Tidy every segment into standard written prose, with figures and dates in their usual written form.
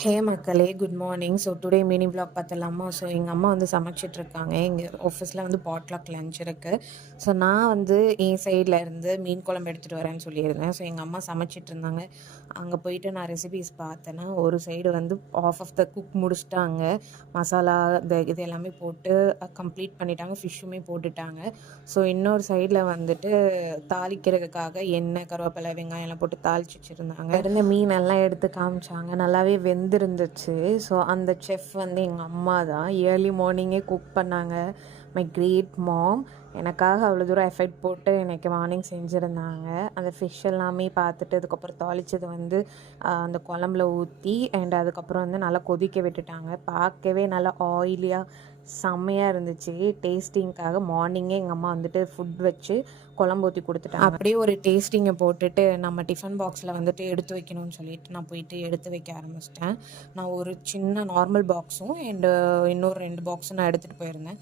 ஹே மக்களே, good morning. So today mini vlog பார்த்தலாமா? So எங்கள் அம்மா வந்து சமைச்சிட்ருக்காங்க. எங்கள் ஆஃபீஸில் வந்து பாட்லாக் லஞ்ச் இருக்குது. ஸோ நான் வந்து என் சைடில் இருந்து மீன் குழம்பு எடுத்துகிட்டு வரேன்னு சொல்லியிருந்தேன். ஸோ எங்கள் அம்மா சமைச்சிட்டு இருந்தாங்க. அங்கே போயிட்டு நான் ரெசிபீஸ் பார்த்தேன்னா, ஒரு சைடு வந்து ஆஃப் த குக் முடிச்சிட்டாங்க. மசாலா இது எல்லாமே போட்டு கம்ப்ளீட் பண்ணிட்டாங்க. ஃபிஷ்ஷுமே போட்டுட்டாங்க. ஸோ இன்னொரு சைடில் வந்துட்டு தாளிக்கிறதுக்காக எண்ணெய், கருவேப்பிலை, வெங்காயம் எல்லாம் போட்டு தாளிச்சு வச்சுருந்தாங்க. இருந்த மீனெல்லாம் எடுத்து காமிச்சாங்க. நல்லாவே வெந்திருந்துச்சு. ஸோ அந்த செஃப் வந்து எங்கள் அம்மா தான். ஏர்லி மார்னிங்கே குக் பண்ணாங்க. மை கிரேட் மாம் எனக்காக அவ்வளோ தூரம் எஃபெக்ட் போட்டு எனக்கு மார்னிங் செஞ்சுருந்தாங்க. அந்த ஃபிஷ் எல்லாமே பார்த்துட்டு அதுக்கப்புறம் தாளித்தது வந்து அந்த குழம்புல ஊற்றி அதுக்கப்புறம் வந்து நல்லா கொதிக்க விட்டுட்டாங்க. பார்க்கவே நல்லா ஆயிலியாக செம்மையாக இருந்துச்சு. டேஸ்டிங்காக மார்னிங்கே எங்கள் அம்மா வந்துட்டு ஃபுட் வச்சு குழம்பு ஊற்றி கொடுத்துட்டாங்க. அப்படியே ஒரு டேஸ்டிங்கை போட்டுட்டு நம்ம டிஃபன் பாக்ஸில் வந்துட்டு எடுத்து வைக்கணும்னு சொல்லிட்டு நான் போயிட்டு எடுத்து வைக்க ஆரம்பிச்சிட்டேன். நான் ஒரு சின்ன நார்மல் பாக்ஸும் இன்னொரு 2 பாக்ஸும் நான் எடுத்துகிட்டு போயிருந்தேன்.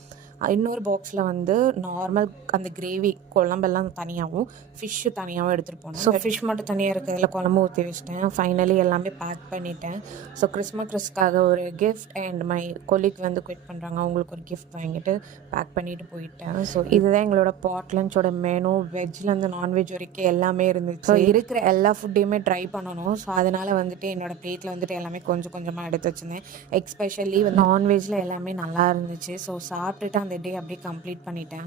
இன்னொரு பாக்ஸில் வந்து நார்மல் அந்த கிரேவி குழம்பெல்லாம் தனியாகவும் ஃபிஷ்ஷு தனியாகவும் எடுத்துகிட்டு போனேன். ஸோ ஃபிஷ் மட்டும் தனியாக இருக்கிறதுல குழம்பு ஊற்றி வச்சிட்டேன். ஃபைனலி எல்லாமே பேக் பண்ணிட்டேன். ஸோ கிறிஸ்மஸ்க்காக ஒரு கிஃப்ட் மை கொலீக் வந்து குவிட் பண்ணுறாங்க. அவங்களுக்கு ஒரு கிஃப்ட் வாங்கிட்டு பேக் பண்ணிட்டு போயிட்டேன். ஸோ இதுதான் எங்களோட பாட் லஞ்சோட மெனு. வெஜ்லேருந்து நான்வெஜ் வரைக்கும் எல்லாமே இருந்துச்சு. ஸோ இருக்கிற எல்லா ஃபுட்டையுமே ட்ரை பண்ணணும். ஸோ அதனால் வந்துட்டு என்னோடய பிளேட்டில் வந்துட்டு எல்லாமே கொஞ்சம் கொஞ்சமாக எடுத்து வச்சுருந்தேன். எக்ஸ்பெஷலி நான்வெஜ்ஜில் எல்லாமே நல்லா இருந்துச்சு. ஸோ சாப்பிட்டுட்டு அந்த டே அப்படியே கம்ப்ளீட் பண்ணிட்டேன்.